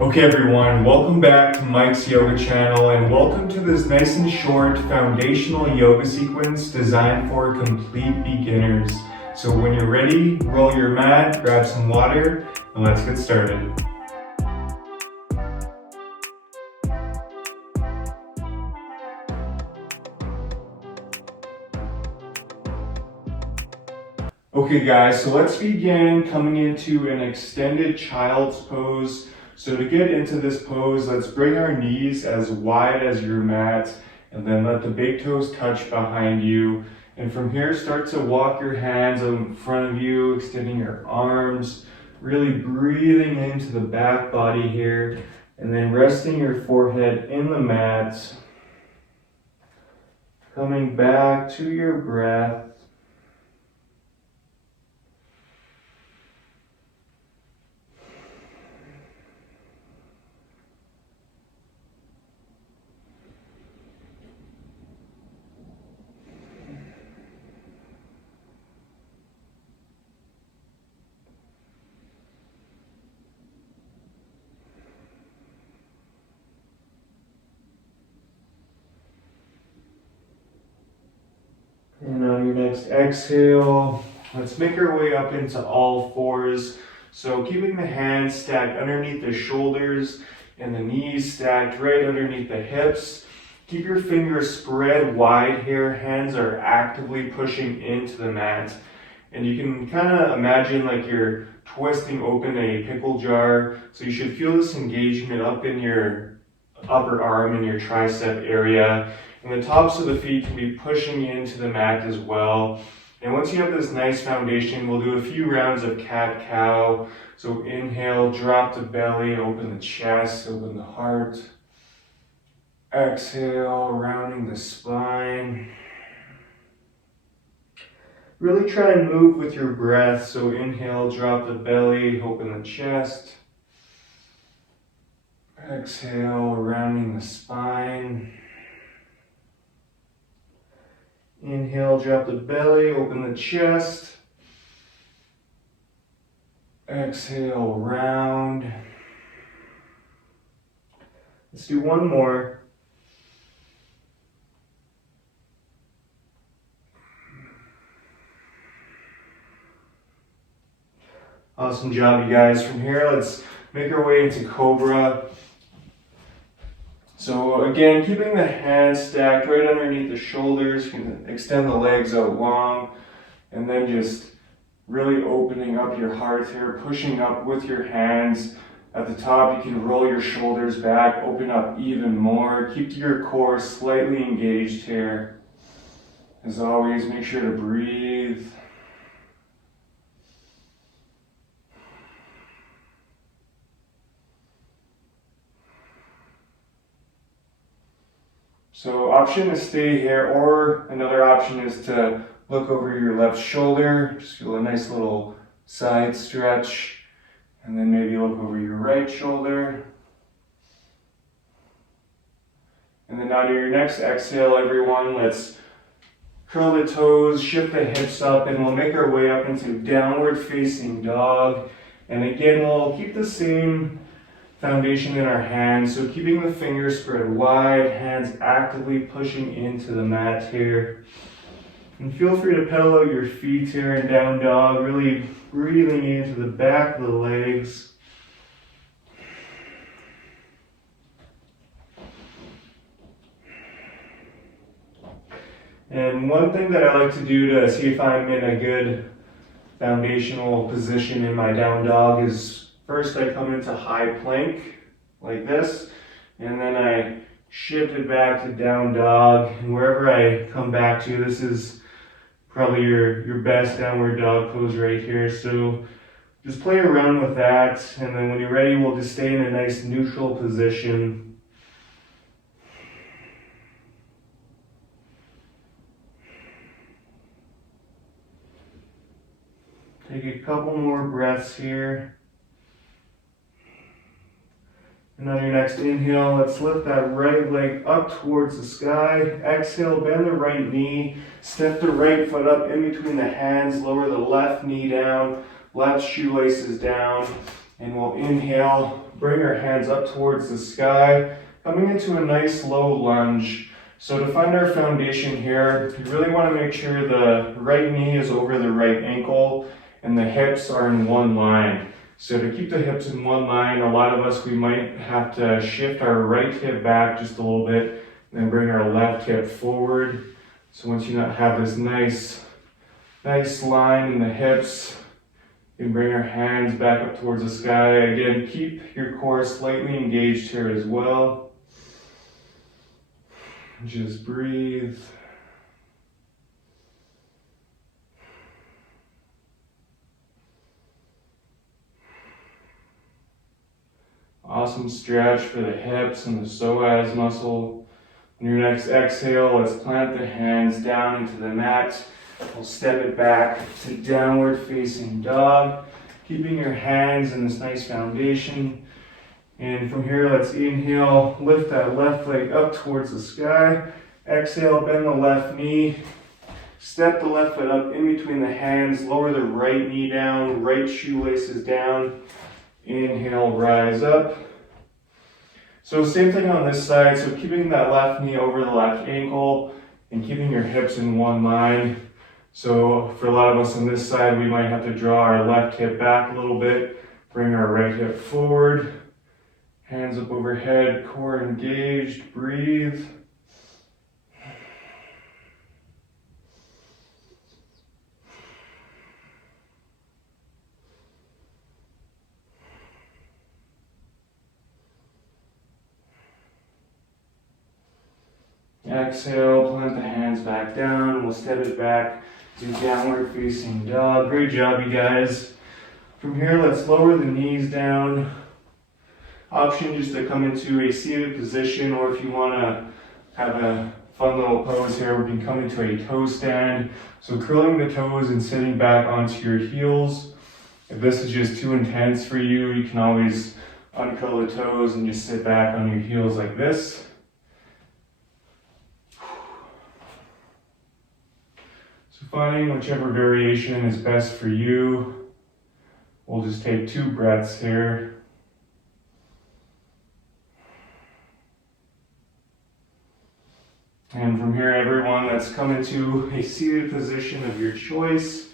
Okay everyone, welcome back to Mike's Yoga channel and welcome to this nice and short foundational yoga sequence designed for complete beginners. So when you're ready, roll your mat, grab some water, and let's get started. Okay guys, so let's begin coming into an extended child's pose. So to get into this pose, let's bring our knees as wide as your mat and then let the big toes touch behind you. And from here, start to walk your hands out in front of you, extending your arms, really breathing into the back body here, and then resting your forehead in the mat, coming back to your breath. And on your next exhale, let's make our way up into all fours. So keeping the hands stacked underneath the shoulders and the knees stacked right underneath the hips. Keep your fingers spread wide here. Hands are actively pushing into the mat. And you can kind of imagine like you're twisting open a pickle jar. So you should feel this engagement up in your upper arm and your tricep area. And the tops of the feet can be pushing into the mat as well. And once you have this nice foundation, we'll do a few rounds of cat-cow. So inhale, drop the belly, open the chest, open the heart. Exhale, rounding the spine. Really try and move with your breath. So inhale, drop the belly, open the chest. Exhale, rounding the spine. Inhale, drop the belly, open the chest. Exhale, round. Let's do one more. Awesome job, you guys. From here, let's make our way into Cobra. So again, keeping the hands stacked right underneath the shoulders, you can extend the legs out long, and then just really opening up your heart here, pushing up with your hands. At the top, you can roll your shoulders back, open up even more. Keep your core slightly engaged here. As always, make sure to breathe. So option is stay here, or another option is to look over your left shoulder. Just feel a nice little side stretch. And then maybe look over your right shoulder. And then on your next exhale, everyone, let's curl the toes, shift the hips up, and we'll make our way up into downward facing dog. And again, we'll keep the same foundation in our hands, so keeping the fingers spread wide, hands actively pushing into the mat here. And feel free to pedal out your feet here in down dog, really breathing into the back of the legs. And one thing that I like to do to see if I'm in a good foundational position in my down dog is first I come into high plank like this, and then I shift it back to down dog. And wherever I come back to, this is probably your best downward dog pose right here. So just play around with that, and then when you're ready, we'll just stay in a nice neutral position. Take a couple more breaths here. And on your next inhale, let's lift that right leg up towards the sky. Exhale, bend the right knee. Step the right foot up in between the hands. Lower the left knee down. Left shoelaces down. And we'll inhale, bring our hands up towards the sky, coming into a nice low lunge. So to find our foundation here, you really want to make sure the right knee is over the right ankle and the hips are in one line. So to keep the hips in one line, a lot of us, we might have to shift our right hip back just a little bit and then bring our left hip forward. So once you have this nice line in the hips, you can bring our hands back up towards the sky. Again, keep your core slightly engaged here as well. Just breathe. Awesome stretch for the hips and the psoas muscle. On your next exhale, let's plant the hands down into the mat. We'll step it back to downward facing dog, keeping your hands in this nice foundation. And from here, let's inhale, lift that left leg up towards the sky. Exhale, bend the left knee. Step the left foot up in between the hands. Lower the right knee down, right shoelaces down. Inhale, rise up. So same thing on this side. So keeping that left knee over the left ankle and keeping your hips in one line. So for a lot of us on this side, we might have to draw our left hip back a little bit, bring our right hip forward, hands up overhead, core engaged, breathe. Exhale, plant the hands back down. We'll step it back to downward facing dog. Great job, you guys. From here, let's lower the knees down. Option just to come into a seated position, or if you want to have a fun little pose here, we can come into a toe stand. So curling the toes and sitting back onto your heels. If this is just too intense for you, you can always uncurl the toes and just sit back on your heels like this. So finding whichever variation is best for you. We'll just take 2 breaths here. And from here, everyone, let's come into a seated position of your choice.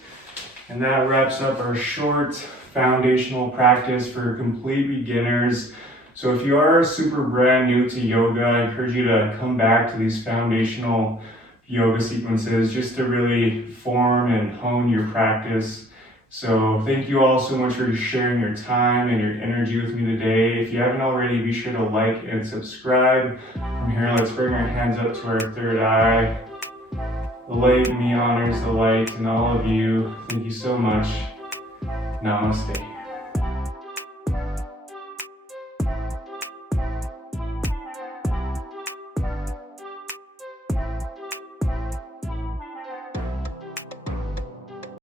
And that wraps up our short foundational practice for complete beginners. So if you are super brand new to yoga, I encourage you to come back to these foundational yoga sequences just to really form and hone your practice. So thank you all so much for sharing your time and your energy with me today. If you haven't already, be sure to like and subscribe. From here, let's bring our hands up to our third eye. The light in me honors the light, and all of you, thank you so much. Namaste.